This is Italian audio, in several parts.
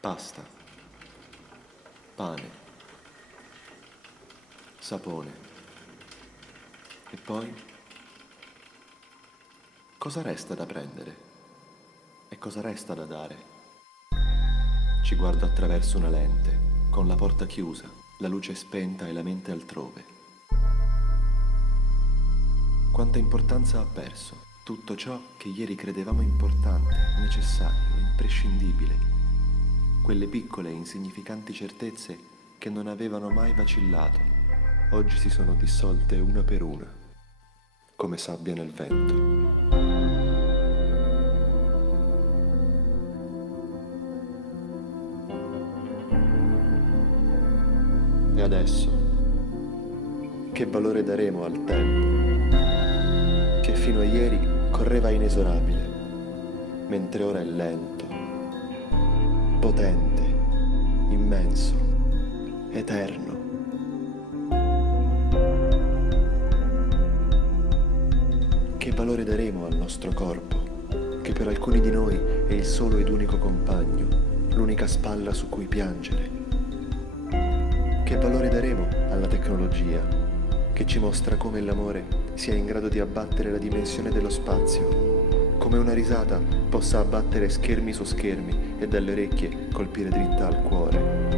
pasta, pane, sapone. E poi? Cosa resta da prendere? E cosa resta da dare? Ci guardo attraverso una lente, con la porta chiusa, la luce spenta e la mente altrove. Quanta importanza ha perso tutto ciò che ieri credevamo importante, necessario, imprescindibile. Quelle piccole e insignificanti certezze che non avevano mai vacillato, oggi si sono dissolte una per una, come sabbia nel vento. E adesso, che valore daremo al tempo, che fino a ieri correva inesorabile, mentre ora è lento, potente, immenso, eterno. Che valore daremo al nostro corpo, che per alcuni di noi è il solo ed unico compagno, l'unica spalla su cui piangere? Che valore daremo alla tecnologia, che ci mostra come l'amore sia in grado di abbattere la dimensione dello spazio, come una risata possa abbattere schermi su schermi e dalle orecchie colpire dritta al cuore?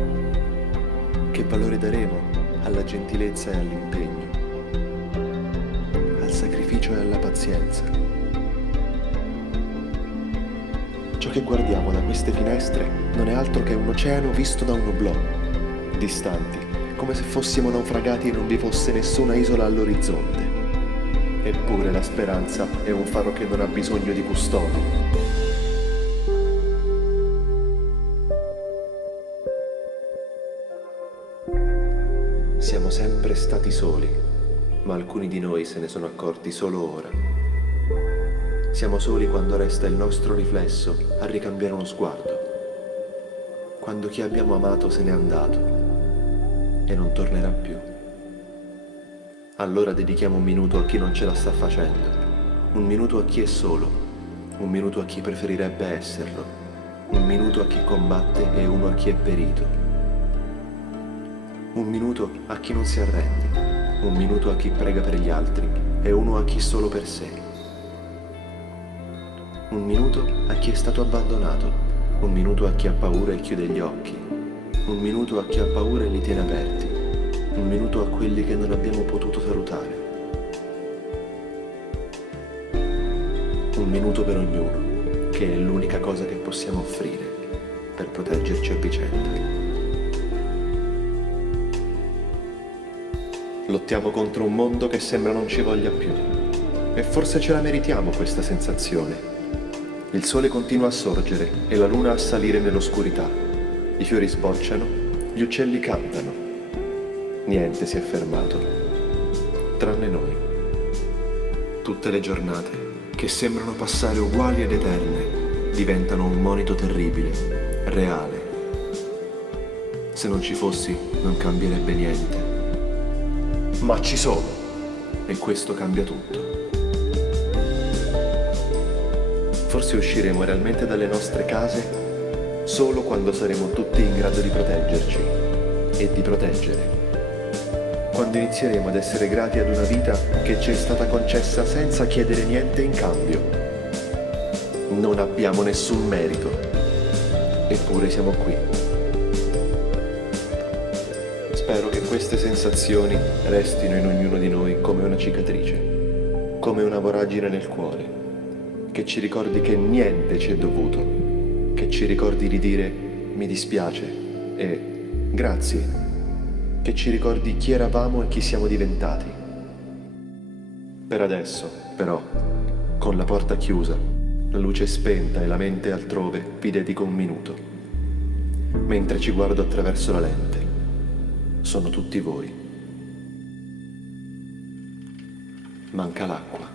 Che valore daremo alla gentilezza e all'impegno, al sacrificio e alla pazienza? Ciò che guardiamo da queste finestre non è altro che un oceano visto da un oblò, distanti, come se fossimo naufragati e non vi fosse nessuna isola all'orizzonte. Eppure la speranza è un faro che non ha bisogno di custodi. Siamo sempre stati soli, ma alcuni di noi se ne sono accorti solo ora. Siamo soli quando resta il nostro riflesso a ricambiare uno sguardo, quando chi abbiamo amato se n'è andato e non tornerà più. Allora dedichiamo un minuto a chi non ce la sta facendo, un minuto a chi è solo, un minuto a chi preferirebbe esserlo, un minuto a chi combatte e uno a chi è perito, un minuto a chi non si arrende, un minuto a chi prega per gli altri e uno a chi solo per sé, un minuto a chi è stato abbandonato, un minuto a chi ha paura e chiude gli occhi, un minuto a chi ha paura e li tiene aperti, un minuto a quelli che non abbiamo potuto salutare. Un minuto per ognuno, che è l'unica cosa che possiamo offrire per proteggerci a vicenda. Lottiamo contro un mondo che sembra non ci voglia più, e forse ce la meritiamo questa sensazione. Il sole continua a sorgere e la luna a salire nell'oscurità. I fiori sbocciano, gli uccelli cantano. Niente si è fermato, tranne noi. Tutte le giornate, che sembrano passare uguali ed eterne, diventano un monito terribile, reale. Se non ci fossi, non cambierebbe niente. Ma ci sono, e questo cambia tutto. Forse usciremo realmente dalle nostre case solo quando saremo tutti in grado di proteggerci e di proteggere. Quando inizieremo ad essere grati ad una vita che ci è stata concessa senza chiedere niente in cambio. Non abbiamo nessun merito, eppure siamo qui. Spero che queste sensazioni restino in ognuno di noi come una cicatrice, come una voragine nel cuore, che ci ricordi che niente ci è dovuto, che ci ricordi di dire mi dispiace e grazie, che ci ricordi chi eravamo e chi siamo diventati. Per adesso, però, con la porta chiusa, la luce spenta e la mente altrove, vi dedico un minuto. Mentre ci guardo attraverso la lente, sono tutti voi. Manca l'acqua.